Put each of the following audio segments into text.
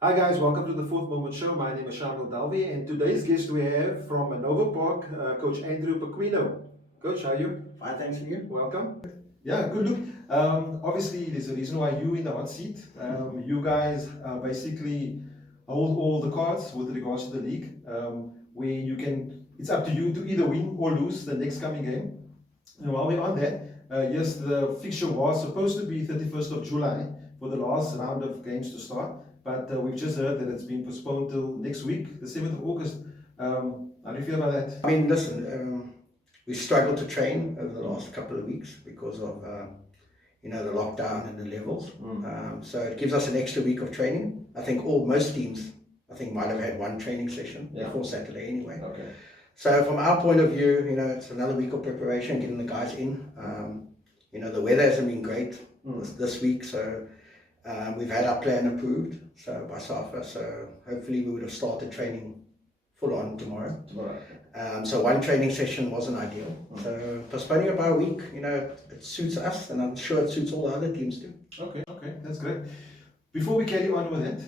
Hi guys, welcome to the Fourth Moment Show. My name is Shamil Dalvi, and today's guest we have from Hanover Park, Coach Andrew Pequeno. Coach, how are you? Fine, thanks for you. Welcome. Yeah, good look. Obviously, there's a reason why you in the hot seat. You guys basically hold all the cards with regards to the league, where you can. It's up to you to either win or lose the next coming game. And while we're on that, yes, the fixture was supposed to be 31st of July for the last round of games to start, but we've just heard that it's been postponed till next week, the 7th of August. How do you feel about that? I mean, listen, we struggled to train over the last couple of weeks because of, the lockdown and the levels. So it gives us an extra week of training. I think most teams, might have had one training session before Saturday anyway. Okay. So from our point of view, it's another week of preparation, getting the guys in. The weather hasn't been great this week, so we've had our plan approved by SAFA. So hopefully we would have started training full on tomorrow. So one training session wasn't ideal. So postponing it by a week, it suits us, and I'm sure it suits all the other teams too. Okay, that's great. Before we carry on with it,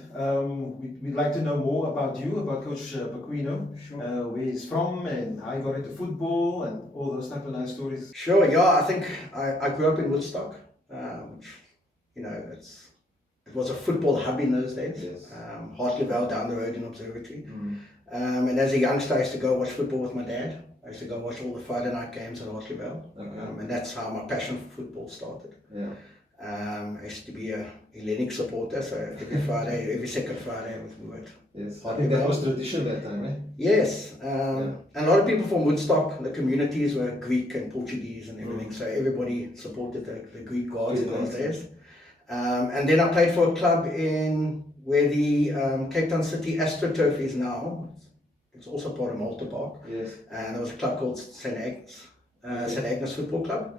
we'd like to know more about you, about Coach Pequeno, where he's from and how he got into football and all those type of nice stories. Sure, yeah, I think I grew up in Woodstock, which, it was a football hub in those days. Yes. Hartley Vale down the road in Observatory. And as a youngster, I used to go watch football with my dad. I used to go watch all the Friday night games at Hartley Vale. And that's how my passion for football started. Yeah. I used to be a Hellenic supporter, so every second Friday I was with. Yes, I think that was tradition that time, eh? Yes, and a lot of people from Woodstock, the communities were Greek and Portuguese and everything, so everybody supported the Greek gods in those days. And then I played for a club where the Cape Town City AstroTurf is now. It's also part of Hanover Park. Yes. And there was a club called St. Agnes Football Club.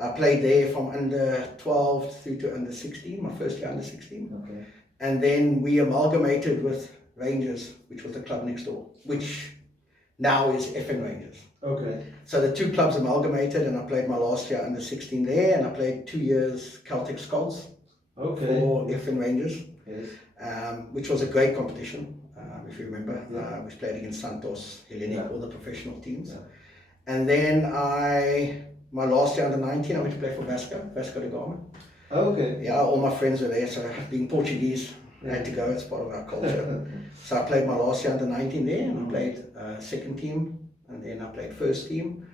I played there from under 12 through to under 16, my first year under 16. Okay. And then we amalgamated with Rangers, which was the club next door, which now is FN Rangers. Okay. So the two clubs amalgamated, and I played my last year under 16 there, and I played 2 years Celtic Skulls for FN Rangers, which was a great competition, if you remember. We played against Santos, Hellenic, all the professional teams. And then my last year under 19, I went to play for Vasco da Gama. Okay. Yeah, all my friends were there, so being Portuguese, I had to go, it's part of our culture. So I played my last year under 19 there, and I played second team, and then I played first team.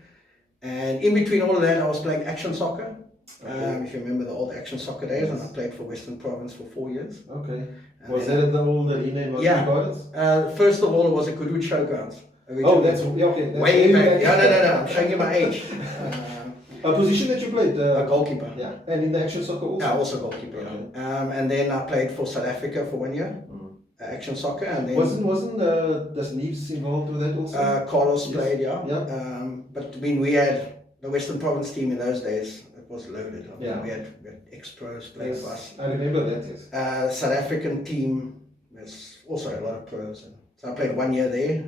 And in between all of that, I was playing action soccer. If you remember the old action soccer days, and I played for Western Province for 4 years. Okay. Was that at the old arena in Gardens? First of all, it was at Goodwood Showgrounds. Oh, that's okay. That's way back. No, I'm showing you my age. A position that you played? A goalkeeper. Yeah. And in the action soccer also? Yeah, also goalkeeper. Okay. And then I played for South Africa for 1 year, action soccer. And then wasn't does Neves involved with that also? Carlos played, yeah. But I mean, we had the Western Province team in those days. It was loaded. I mean, we had ex-pros playing for us. I remember that. Yes. South African team, there's also a lot of pros. So I played 1 year there,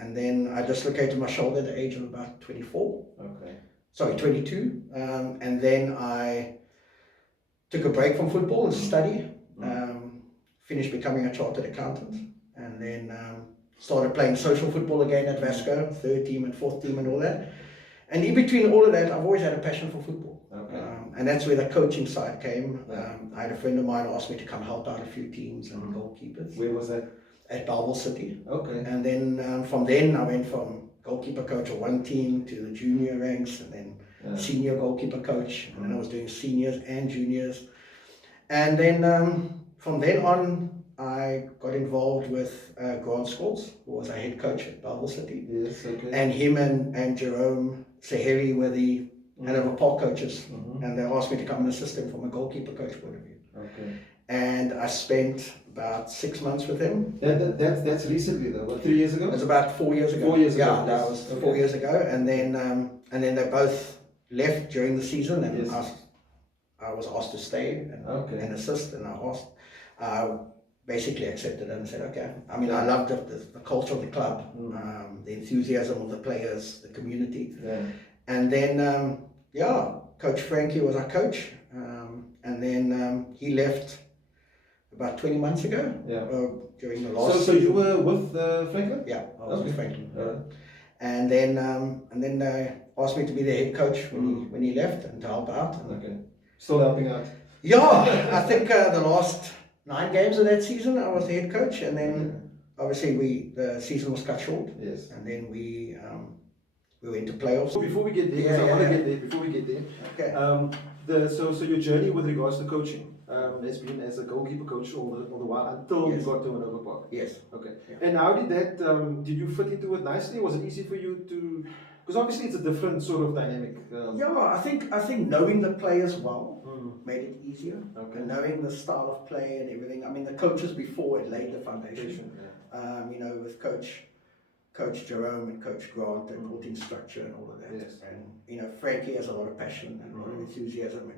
and then I dislocated my shoulder at the age of about 24. Okay. Sorry, 22. And then I took a break from football and study, finished becoming a chartered accountant, and then started playing social football again at Vasco, third team and fourth team and all that. And in between all of that, I've always had a passion for football. Okay. And that's where the coaching side came. I had a friend of mine ask me to come help out a few teams and goalkeepers. Where was that? At Belleville City. Okay. And then from then I went from goalkeeper coach of one team to the junior ranks, and then senior goalkeeper coach, and then I was doing seniors and juniors. And then from then on, I got involved with Grant Scholes, who was our head coach at Belleville City. Yes, okay. And him and Jerome Seheri were the Hanover Park coaches, and they asked me to come and assist them from a goalkeeper coach point of view. Okay. And I spent about 6 months with him. That's recently though, what, 3 years ago? It's about 4 years ago. 4 years ago. Yeah, that was 4 years ago. And then they both left during the season, and I was asked to stay and assist, and I basically accepted it and said, okay. I mean, I loved the culture of the club, the enthusiasm of the players, the community. Yeah. And then, Coach Frankie was our coach, and then he left about 20 months ago. Yeah. During the last So you were with Franklin? Yeah, I was with Franklin. Alright. And then they asked me to be the head coach when he left and to help out. Okay. Still helping out. Yeah, I think the last 9 games of that season I was the head coach, and then obviously the season was cut short. Yes. And then we went to playoffs. So before we get there, because I want to get there. Before we get there, Okay. So your journey with regards to coaching has been as a goalkeeper coach all the while until you got to Hanover Park. Yes. Okay. Yeah. And how did that? Did you fit into it nicely? Was it easy for you to? Because obviously it's a different sort of dynamic. Yeah, I think knowing the players well made it easier. Okay. And knowing the style of play and everything. I mean, the coaches before it laid the foundation. Yeah. You know, with Coach Jerome and Coach Grant, they brought in structure and all of that. Yes. And you know, Frankie has a lot of passion and a lot of enthusiasm,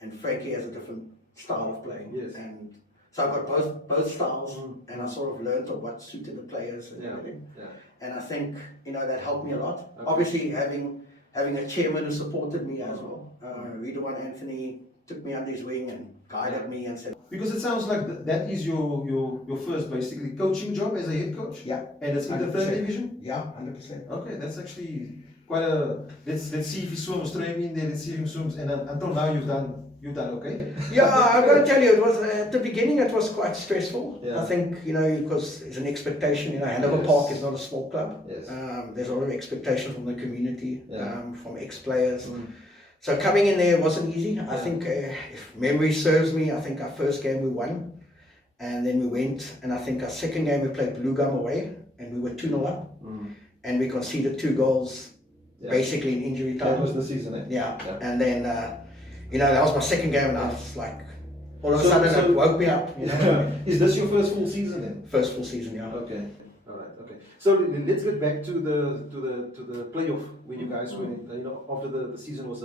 and Frankie has a different style of playing. Yes. And so I got both styles, and I sort of learned of what suited the players and everything. Yeah. And I think, you know, that helped me a lot. Okay. Obviously, having a chairman who supported me as well. Ridwan Anthony took me under his wing and guided me and said. Because it sounds like that is your first basically coaching job as a head coach. Yeah. And it's in the 100%. third division. Yeah, 100%. Okay, that's actually quite a. Let's see if he swims. Throw him in there. Let's see if he swims. And until now, you've done okay. Yeah, I've got to tell you, it was at the beginning. It was quite stressful. Yeah. I think, you know, because there's an expectation. You know, Hanover Park is not a small club. Yes. There's a lot of expectation from the community, from ex-players. So coming in there wasn't easy. I think, if memory serves me, I think our first game we won, and then we went, and I think our second game we played Blue Gum away, and we were 2-0 up, and we conceded 2 goals, basically in injury time. That was the season, eh? Yeah. And then, you know, that was my second game, and I was like, all of a sudden it woke me up. You know? Is this your first full season then? First full season, yeah. Okay. All right. Okay. So let's get back to the playoff when you guys were, you know, after the season was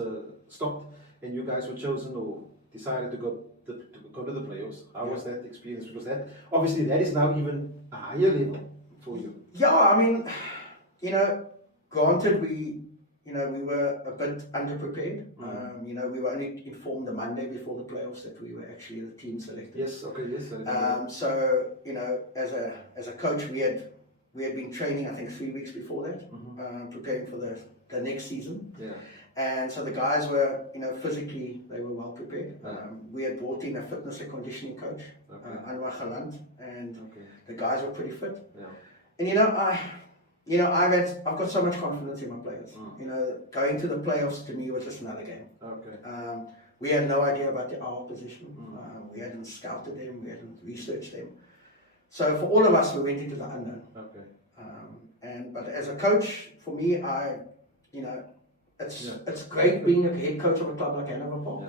stopped and you guys were chosen or decided to go to the playoffs. How was that experience? Because that obviously that is now even a higher level for you. Yeah, I mean, you know, granted we were a bit underprepared. You know, we were only informed the Monday before the playoffs that we were actually the team selected. Yes. Okay. Yes. So you know, as a coach, we had been training I think 3 weeks before that, preparing for the next season. Yeah. And so the guys were, you know, physically they were well prepared. We had brought in a fitness and conditioning coach, Anwar Galant, and the guys were pretty fit. Yeah. And I've got so much confidence in my players. You know, going to the playoffs to me was just another game. Okay. We had no idea about our opposition. We hadn't scouted them. We hadn't researched them. So for all of us, we went into the unknown. Okay. But as a coach, for me, it's great being a head coach of a club like Hanover Park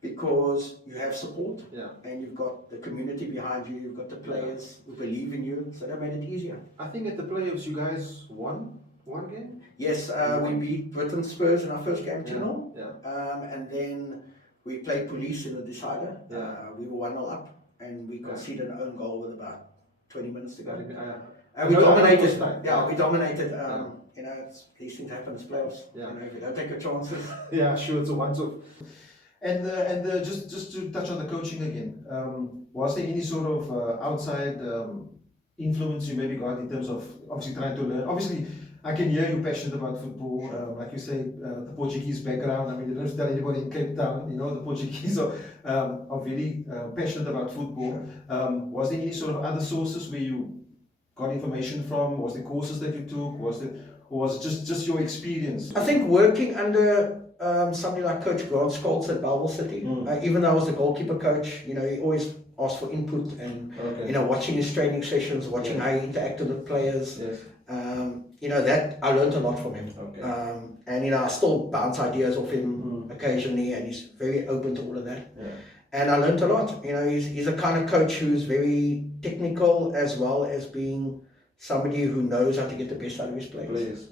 because you have support and you've got the community behind you. You've got the players who believe in you. So that made it easier. I think at the playoffs you guys won one game. Yes, we beat Britain Spurs in our first game 2-0. Yeah. And then we played Police in the decider. We were 1-0 up and we conceded an own goal with about 20 minutes to go. And we dominated. We dominated. You know, these things happen as playoffs. You know, if you don't take your chances. Yeah, sure, it's a once-off. And just to touch on the coaching again, was there any sort of outside influence you maybe got in terms of obviously trying to learn? Obviously, I can hear you're passionate about football. Like you say, the Portuguese background. I mean, you don't have to tell anybody in Cape Town. You know, the Portuguese are really passionate about football. Was there any sort of other sources where you got information from? Was there courses that you took? Or was it just your experience? I think working under somebody like Coach Grant Scholz at Belleville City, even though I was the goalkeeper coach, you know, he always asked for input and, you know, watching his training sessions, watching how he interacted with players. Yes. You know, that I learned a lot from him. And, you know, I still bounce ideas off him occasionally, and he's very open to all of that. And I learned a lot. You know, he's a kind of coach who's very technical as well as being somebody who knows how to get the best out of his players.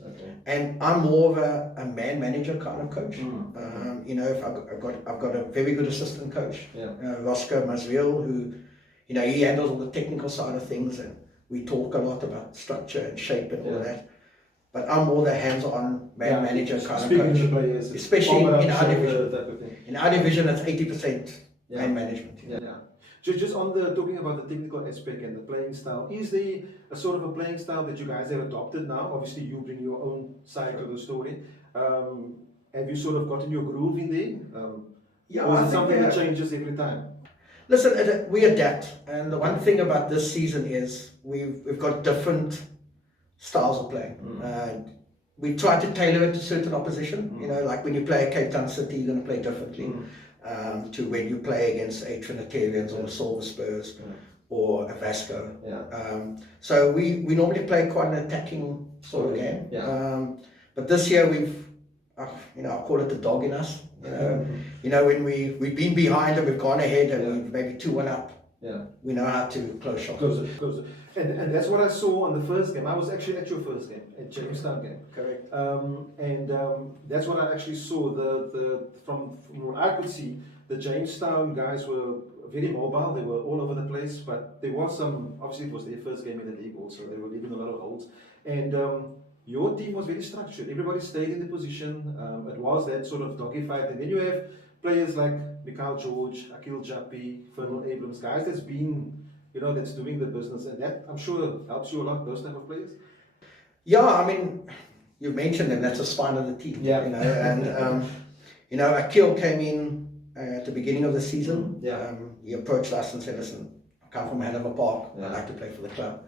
And I'm more of a man manager kind of coach. You know, if I've got a very good assistant coach, Roscoe Masriel, who, you know, he handles all the technical side of things, and we talk a lot about structure and shape and all that. But I'm more the hands-on man manager kind of coach, to players, especially in our division. In our division, it's 80% man management. Just on the talking about the technical aspect and the playing style, is there a sort of a playing style that you guys have adopted now? Obviously, you bring your own side to the story. Have you sort of gotten your groove in there? Yeah, Or I is it think something we that have. changes every time? Listen, we adapt, and the one thing about this season is we've got different styles of playing. We try to tailor it to certain opposition. You know, like when you play a Cape Town City, you're going to play differently to when you play against a Trinitarians or a Silver Spurs or a Vasco. So we normally play quite an attacking sort of game. But this year you know, I call it the dog in us. You know, when we've been behind and we've gone ahead and we've maybe 2-1 up. We know how to close shop. Close it. And that's what I saw on the first game. I was actually at your first game, at Jamestown game. Correct. That's what I actually saw. From what I could see, the Jamestown guys were very mobile. They were all over the place, but there was some. Obviously, it was their first game in the league. Also, they were leaving a lot of holes. And your team was very structured. Everybody stayed in the position. It was that sort of doggy fight, and then you have players like Mikhail George, Akil Jappi, Fernand Abrams, guys that's been, you know, that's doing the business, and that I'm sure helps you a lot. Those type of players. Yeah, I mean, you mentioned them. That's the spine of the team. Yeah. You know, and you know, Akil came in at the beginning of the season. He approached us and said, "Listen, I come from Hanover Park. I'd like to play for the club."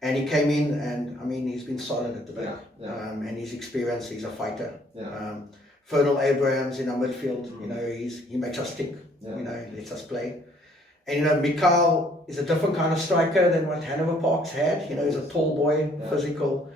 And he came in, and I mean, he's been solid at the back. And he's experienced. He's a fighter. Fernand Abrams in our midfield. You know, he makes us tick. You know, he lets us play. And you know, Mikhail is a different kind of striker than what Hanover Park's had. You know, he's a tall boy, physical.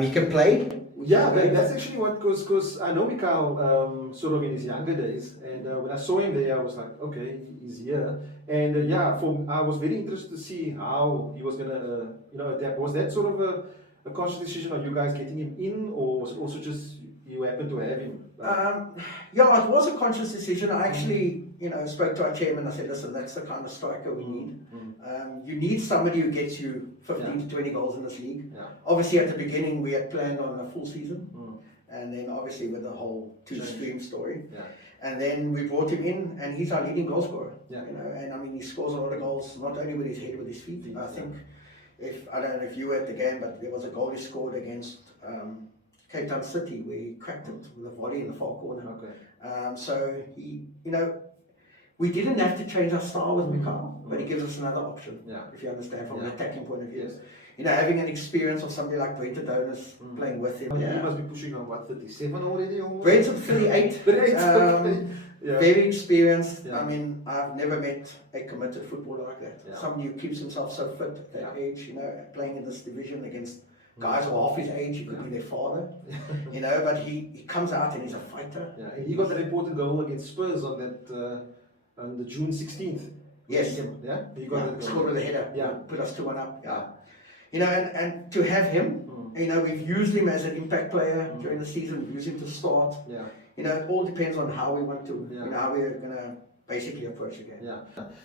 He can play. Yeah, but that's actually what, because I know Mikhail sort of in his younger days, and when I saw him there, I was like, okay, he's here. And I was very interested to see how he was gonna, you know, adapt. Was that sort of a conscious decision of you guys getting him in, or was it also just you happened to have him? Yeah, it was a conscious decision. I actually, you know, spoke to our chairman. I said, listen, that's the kind of striker we need. You need somebody who gets you 15 to 20 goals in this league. Obviously, at the beginning, we had planned on a full season. And then, obviously, with the whole two-stream story. And then we brought him in, and he's our leading goal scorer. You know, and I mean, he scores a lot of goals, not only with his head, with his feet. I think, I don't know if you were at the game, but there was a goal he scored against Cape Town City where he cracked it with a volley in the far corner. So he, you know, we didn't have to change our style with Mikhail, but he gives us another option. If you understand from an attacking point of view. You know, having an experience of somebody like Brent Adonis playing with him. He must be pushing on what, 37 already? Almost? Brent's at 38. Very experienced. I mean, I've never met a committed footballer like that. Somebody who keeps himself so fit at that age, you know, playing in this division against guys who are half his age. He could be their father, you know, but he comes out and he's a fighter. He got that important goal against Spurs on that on the June 16th. Yes. He got that goal. Scored with a header. Put us 2-1 up. You know, and to have him, you know, we've used him as an impact player during the season. We've used him to start. You know, it all depends on how we want to, you know, how we're going to basically approach the game.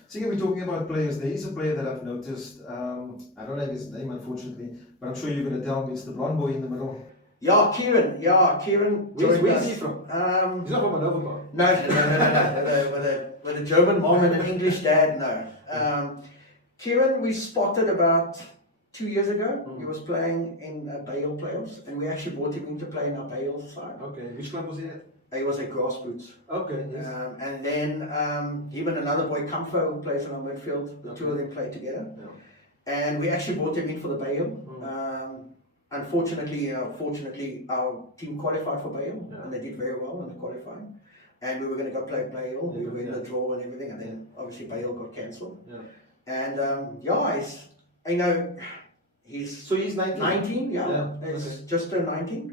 So here we're talking about players. There is a player that I've noticed. I don't have his name, unfortunately, but I'm sure you're going to tell me it's the blonde boy in the middle. Kieran. Where's he from? He's not from Hanover Park. No. With a German mom and an English dad, no. Kieran, we spotted about 2 years ago. He was playing in Bale playoffs, and we actually brought him in to play in our Bale side. Okay, which club was he at? He was at Grassroots. Okay, yes. And then him and another boy, Comfo, who plays in our midfield. The two of them played together. And we actually brought him in for the Bale. Unfortunately, fortunately, our team qualified for Bale, and they did very well in the qualifying. And we were going to go play Bale. We were in the draw and everything, and then obviously Bale got cancelled. And he's, you know, so he's 19. 19, It's just turned 19.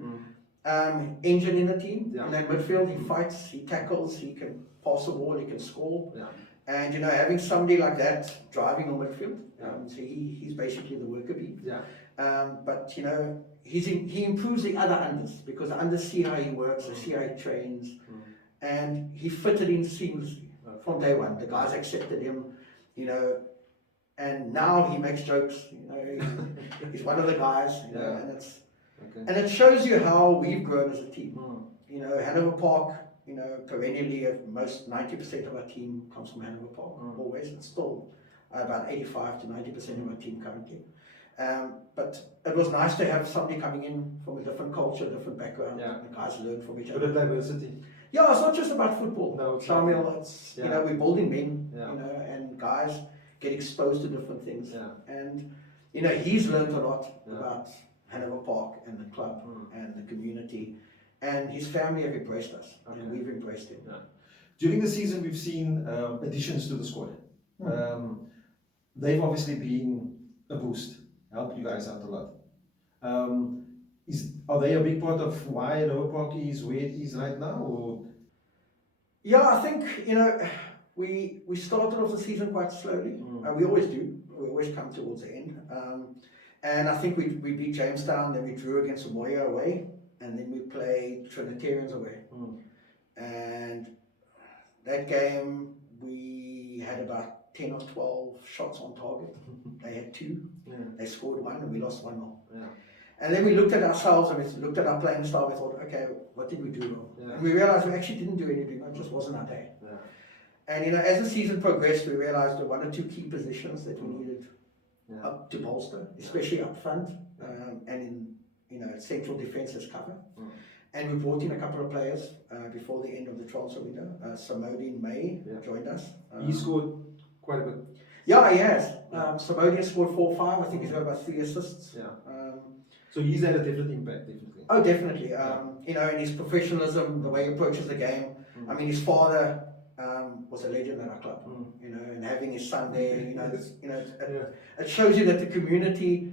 Engine in the team, in that midfield. He fights, he tackles, he can pass the ball, he can score. And you know, having somebody like that driving on midfield, so he's basically the worker bee. But you know, he improves the other unders, because the unders see how he works, they see how he trains, and he fitted in seamlessly from day one. The guys accepted him, you know, and now he makes jokes. You know, he's one of the guys, you know, and it shows you how we've grown as a team. You know, Hanover Park, you know, perennially, most 90% of our team comes from Hanover Park, always, and still. about 85 to 90% of our team currently. But it was nice to have somebody coming in from a different culture, different background. Yeah. The guys learn from each Bit other. of diversity. Yeah, it's not just about football. No, it's Shamil, not. it's Yeah. you know, we're building men, Yeah. you know, and guys get exposed to different things. Yeah. And you know, he's learned a lot Yeah. about Hanover Park and the club Mm. and the community. And his family have embraced us, Okay. and we've embraced him. Yeah. During the season, we've seen additions to the squad. They've obviously been a boost, helped you guys out a lot. Are they a big part of why Hanover Park is where it is right now? Or? Yeah, I think, you know, we started off the season quite slowly. We always do. We always come towards the end. And I think we beat Jamestown, then we drew against Samoa away, and then we played Trinitarians away. And that game, we had about 10 or 12 shots on target. They had 2. Yeah. They scored 1, and we lost 1-0. Yeah. And then we looked at ourselves and we looked at our playing style. We thought, okay, what did we do wrong? Yeah. And we realized we actually didn't do anything. It just wasn't our day. Yeah. And you know, as the season progressed, we realized there were 1 or 2 key positions that we needed Yeah. up to bolster, especially up front and in, you know, central defense as cover. And we brought in a couple of players before the end of the transfer window. Samodin May joined us. He scored quite a bit. Yeah, he has. Samodin scored 4 or 5. I think he's got about 3 assists. Yeah. So he's had a definite impact, definitely. Oh, definitely. You know, in his professionalism, the way he approaches the game. I mean, his father was a legend at our club. You know, and having his son there, you know, it shows you that the community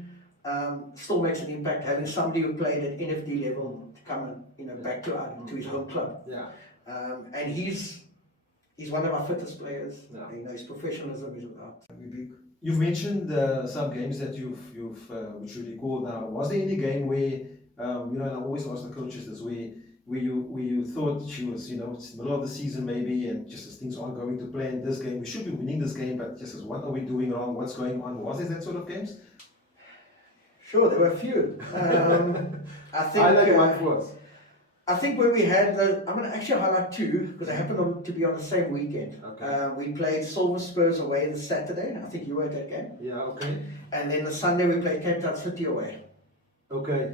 still makes an impact. Having somebody who played at NFD level to come and, you know, back to his home club. Yeah. And he's one of our fittest players. Yeah. You know, his professionalism is without rebuke. You've mentioned some games that you've which you recall now. Was there any game where you know, and I always ask the coaches this, where you thought she was, you know, it's the middle of the season maybe, and just as things aren't going to plan this game, we should be winning this game, but just as what are we doing wrong? What's going on? Was there that sort of games? Sure, there were a few. I think Highlight one for us. I think where we had I'm going to actually highlight 2 because they happened to be on the same weekend. Okay. We played Silver Spurs away the Saturday. I think you were at that game. Yeah. Okay. And then the Sunday we played Cape Town City away. Okay.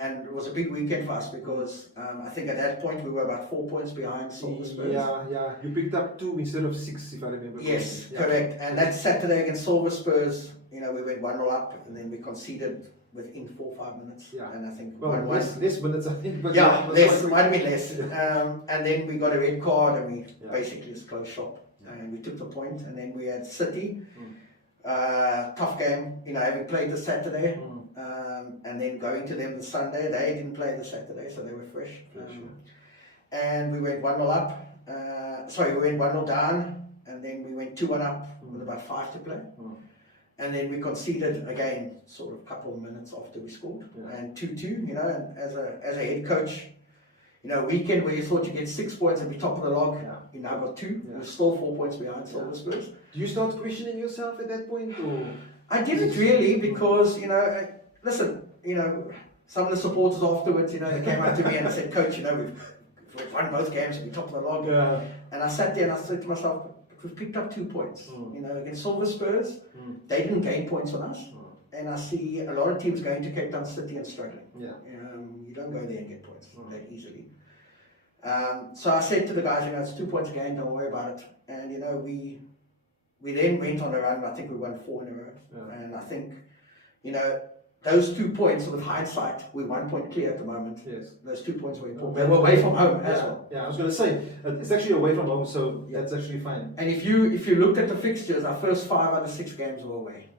And it was a big weekend for us because I think at that point we were about 4 points behind Silver Spurs. Yeah. You picked up 2 instead of 6, if I remember. Yes, correctly. correct. And that Saturday against Silver Spurs, you know, we went 1-0 up and then we conceded within 4 or 5 minutes. Yeah. And I think Well, 1-1. less minutes, I think. But Yeah, it less, was might have been less. And then we got a red card and we Yeah. basically just closed shop. And we took the point. And then we had City, Mm. tough game, you know, having played the Saturday. Mm. And then going to them the Sunday, they didn't play the Saturday, so they were fresh. And we went 1-0 up. We went 1-0 down, and then we went 2-1 up with about 5 to play. And then we conceded again, sort of a couple of minutes after we scored, and 2-2. You know, and as a head coach, you know, a weekend where you thought you get 6 points and be top of the log, you now got 2. Yeah. We're still 4 points behind Silver Spurs. Do you start questioning yourself at that point, or? I didn't really because, you know, listen, you know, some of the supporters afterwards, you know, they came up to me and said, Coach, you know, we've won both games, we're top of the log. Yeah. And I sat there and I said to myself, we've picked up 2 points. You know, against Silver Spurs, they didn't gain points on us. And I see a lot of teams going to Cape Town City and struggling. Yeah. You don't go there and get points that easily. So I said to the guys, you know, it's 2 points again, don't worry about it. And, you know, we then went on a run. I think we won 4 in a row. Yeah. And I think, you know, those 2 points, with hindsight, we're 1 point clear at the moment. Yes. Those 2 points were important. They were away from home as well. Yeah, I was going to say, it's actually away from home, so that's actually fine. And if you looked at the fixtures, our first 5 out of 6 games were away.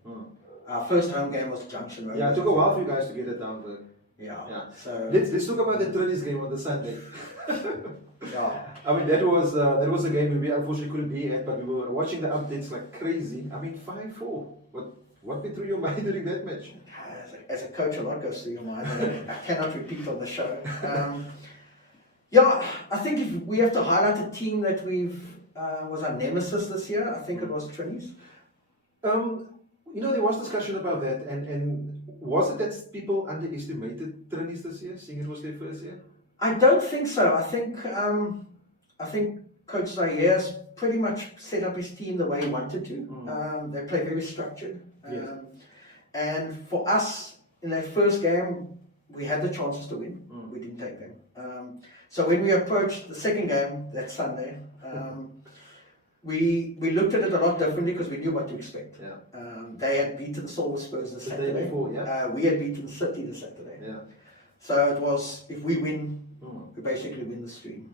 Our first home game was Junction Road. Yeah, it took a while for you guys to get it down there. Yeah. So Let's talk about the Trinity game on the Sunday. yeah. I mean, that was a game we unfortunately couldn't be at, but we were watching the updates like crazy. I mean, 5-4. What went through your mind during that match? As a coach, a lot goes through your mind. I cannot repeat on the show. Yeah, I think if we have to highlight a team that was our nemesis this year, I think it was Trinis. You know, there was discussion about that, and was it that people underestimated Trinis this year, seeing it was their first year? I don't think so. I think Coach Zayer's pretty much set up his team the way he wanted to. They play very structured. Yes. And for us, in that first game, we had the chances to win. We didn't take them. So when we approached the second game that Sunday, we looked at it a lot differently because we knew what to expect. Yeah. They had beaten Silver Spurs the The Saturday. day before, yeah. We had beaten City the Saturday. Yeah. So it was, if we win, we basically win the stream.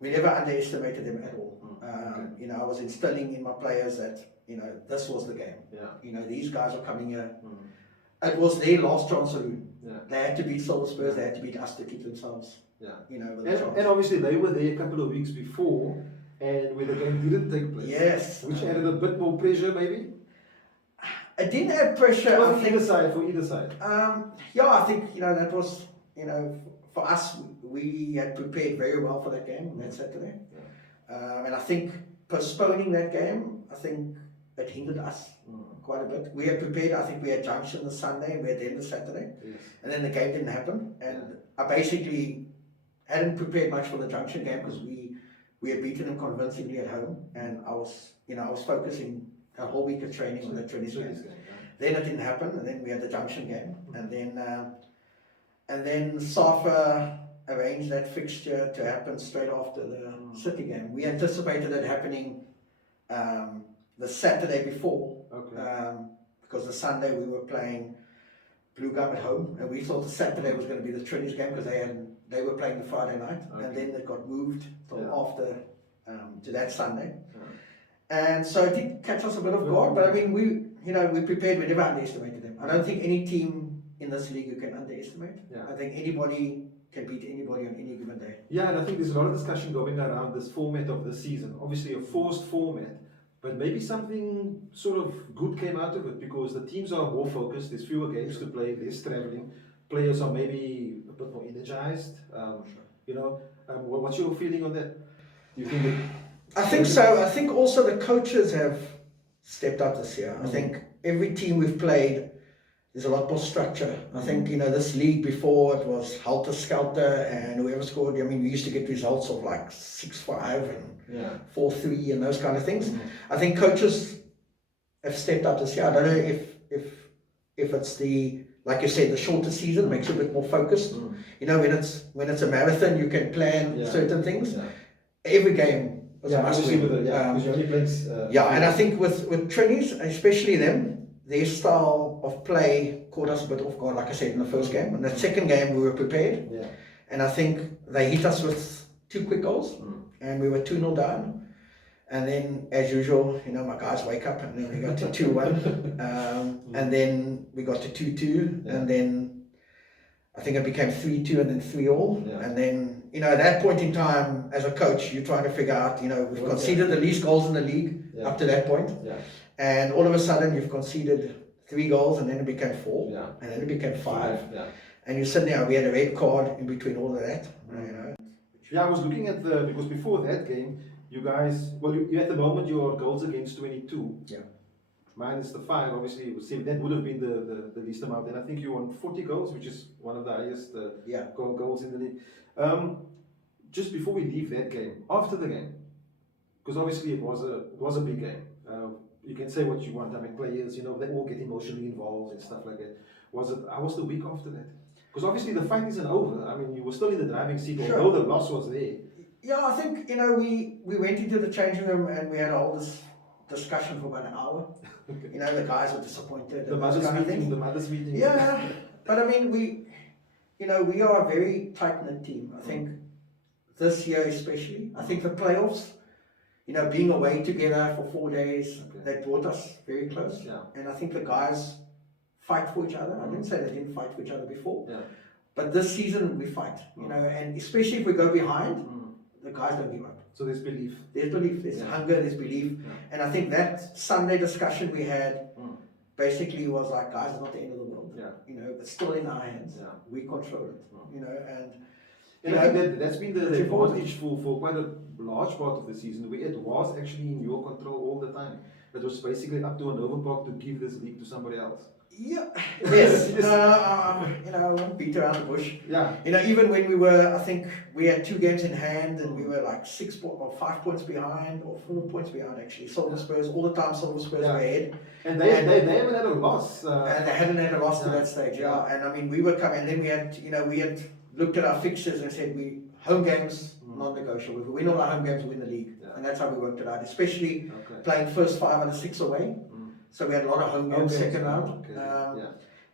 We never underestimated them at all. Okay. You know, I was instilling in my players that, you know, this was the game. Yeah. You know, these guys are coming here. It was their last chance saloon. Yeah. They had to beat Silver Spurs, they had to beat us to keep themselves, Yeah. you know, with a chance. And obviously they were there a couple of weeks before, and where the game didn't take place. Yes. Which added a bit more pressure, maybe. It didn't add pressure. Well, I for think, either side, for either side. yeah, I think, you know, that was, you know, for us, we had prepared very well for that game that Saturday. Yeah. And I think postponing that game, I think it hindered us quite a bit. We had prepared, I think we had Junction the Sunday, and we had them the Saturday. Yes. And then the game didn't happen. And I basically hadn't prepared much for the Junction game because we had beaten them convincingly at home. And I was, you know, I was focusing a whole week of training on the 20s game. Then it didn't happen, and then we had the Junction game. And then Safa arranged that fixture to happen straight after the City game. We anticipated it happening the Saturday before, because the Sunday we were playing Blue Gum at home, and we thought the Saturday was going to be the Trinities game because they were playing the Friday night, and then it got moved till after to that Sunday. And so it did catch us a bit off guard, but I mean, we prepared, we never underestimated them. I don't think any team in this league you can underestimate. I think anybody can beat anybody on any given day. Yeah, and I think there's a lot of discussion going around this format of the season. Obviously a forced format, but maybe something sort of good came out of it because the teams are more focused, there's fewer games to play, less traveling, players are maybe a bit more energized. You know, what's your feeling on that? Do you think that I think so. I think also the coaches have stepped up this year. I think every team we've played, there's a lot more structure. I think, you know, this league before it was helter-skelter and whoever scored, I mean, we used to get results of like 6-5 and 4-3 and those kind of things. I think coaches have stepped up this year. I don't know if it's the, like you said, the shorter season makes you a bit more focused. You know, when it's a marathon, you can plan certain things. Every game was a must win. because you only play, and I think with Trinis, especially them, their style of play caught us a bit off guard, like I said, in the first game. In the second game, we were prepared. And I think they hit us with 2 quick goals, and we were 2-0 down. And then, as usual, you know, my guys wake up, and then we got to 2-1. And then we got to 2-2, and then I think it became 3-2 and then 3-3. And then, you know, at that point in time, as a coach, you're trying to figure out, you know, we've conceded the least goals in the league up to that point. And all of a sudden, you've conceded 3 goals, and then it became 4, and then it became 5. And you're sitting there, we had a red card in between all of that, you know. Yeah, I was looking at because before that game, you guys, well, you at the moment, your goals against 22. Minus the 5, obviously, it was 7. That would have been the least amount. And I think you won 40 goals, which is one of the highest goals in the league. Just before we leave that game, after the game, because obviously it was a big game. You can say what you want. I mean, players, you know, they all get emotionally involved and stuff like that. How was the week after that? Because obviously the fight isn't over. I mean, you were still in the driving seat, although the loss was there. Yeah, I think, you know, we went into the changing room and we had all this discussion for about an hour. You know, the guys were disappointed. The mothers meeting. Yeah, but I mean, we are a very tight-knit team. I think this year especially, I think the playoffs, you know, being away together for 4 days, that brought us very close. And I think the guys fight for each other. I didn't say they didn't fight for each other before. But this season we fight, you know, and especially if we go behind, the guys don't give up. So there's belief. There's belief, there's hunger, there's belief. And I think that Sunday discussion we had basically was like, guys, it's not the end of the world. You know, it's still in our hands. We control it. You know, and I think that's been the advantage for quite a large part of the season, where it was actually in your control all the time. It was basically up to Hanover Park to give this league to somebody else. Yeah, yes. You know, I won't beat around the bush. Yeah. You know, even when we were, I think we had 2 games in hand and we were like 5 points behind or 4 points behind actually. Silver Spurs, all the time Silver Spurs were ahead. And they haven't had a loss. And they hadn't had a loss to that stage, And I mean, we were coming, and then we had looked at our fixtures and said home games, non-negotiable. If we win all our home games, we win the league. And that's how we worked it out, especially playing first 5 out of 6 away. So we had a lot of home games second round.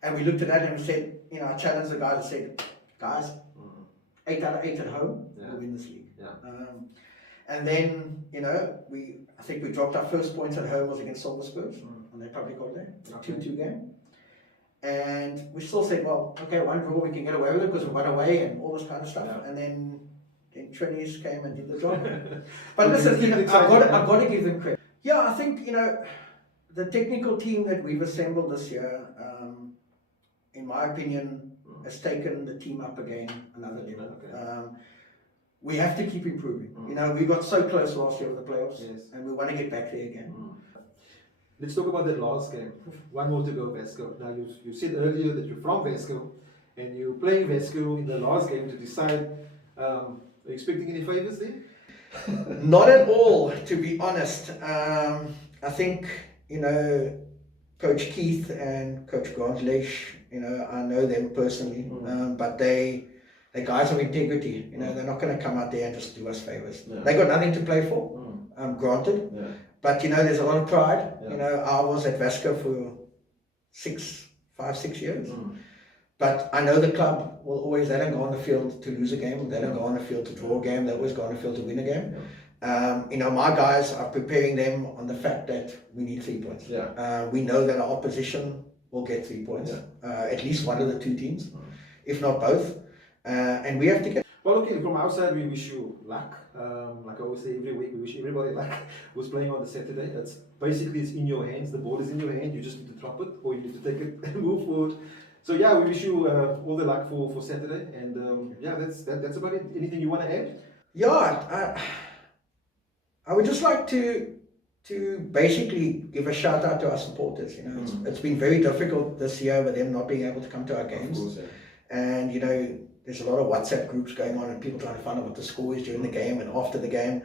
And we looked at that and we said, you know, I challenged the guys and said, guys, 8 out of 8 at home, we'll win this league. And then, you know, I think we dropped our first points at home was against Silver Spurs on their public holiday, 2-2 game. And we still said, well, okay, 1 draw, we can get away with it because we won away and all this kind of stuff. And then Trinities came and did the job. But listen, you know, I've got to give them credit. Yeah, I think, you know, the technical team that we've assembled this year, in my opinion, has taken the team up again another level. We have to keep improving. You know, we got so close last year with the playoffs, and we want to get back there again. Let's talk about that last game. 1 more to go, Vasco. Now, you said earlier that you're from Vasco, and you're playing Vasco in the last game to decide. Are you expecting any favours there? Not at all, to be honest. I think, you know, Coach Keith and Coach Grantlesh, you know, I know them personally, but they're guys of integrity. You know, they're not going to come out there and just do us favours. They got nothing to play for, granted. But, you know, there's a lot of pride. You know, I was at Vasco for 5, 6 years. But I know the club will always, they don't go on the field to lose a game. They don't go on the field to draw a game. They always go on the field to win a game. You know, my guys are preparing them on the fact that we need 3 points. We know that our opposition will get 3 points. At least one of the 2 teams, if not both. And we have to get... Well, okay, from our side, we wish you luck. Like I always say every week, we wish everybody luck who's playing on the Saturday. It's in your hands. The ball is in your hand. You just need to drop it or you need to take it and move forward. So yeah, we wish you all the luck for Saturday. And yeah, that's about it. Anything you want to add? Yeah, I would just like to basically give a shout out to our supporters. You know, it's been very difficult this year with them not being able to come to our games. Of course, And you know, there's a lot of WhatsApp groups going on and people trying to find out what the score is during the game and after the game.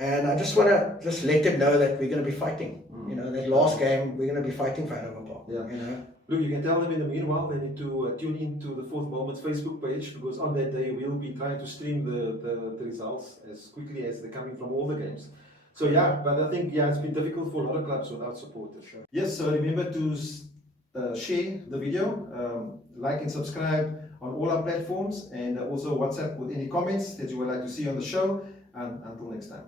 And I just want to let them know that we're going to be fighting. You know, that last game, we're going to be fighting for Hanover Park. You know. Look, you can tell them in the meanwhile they need to tune in to the Fourth Moments Facebook page, because on that day we'll be trying to stream the results as quickly as they're coming from all the games. So yeah, but I think it's been difficult for a lot of clubs without supporters. Yes, so remember to share the video, like and subscribe on all our platforms, and also WhatsApp with any comments that you would like to see on the show. And until next time.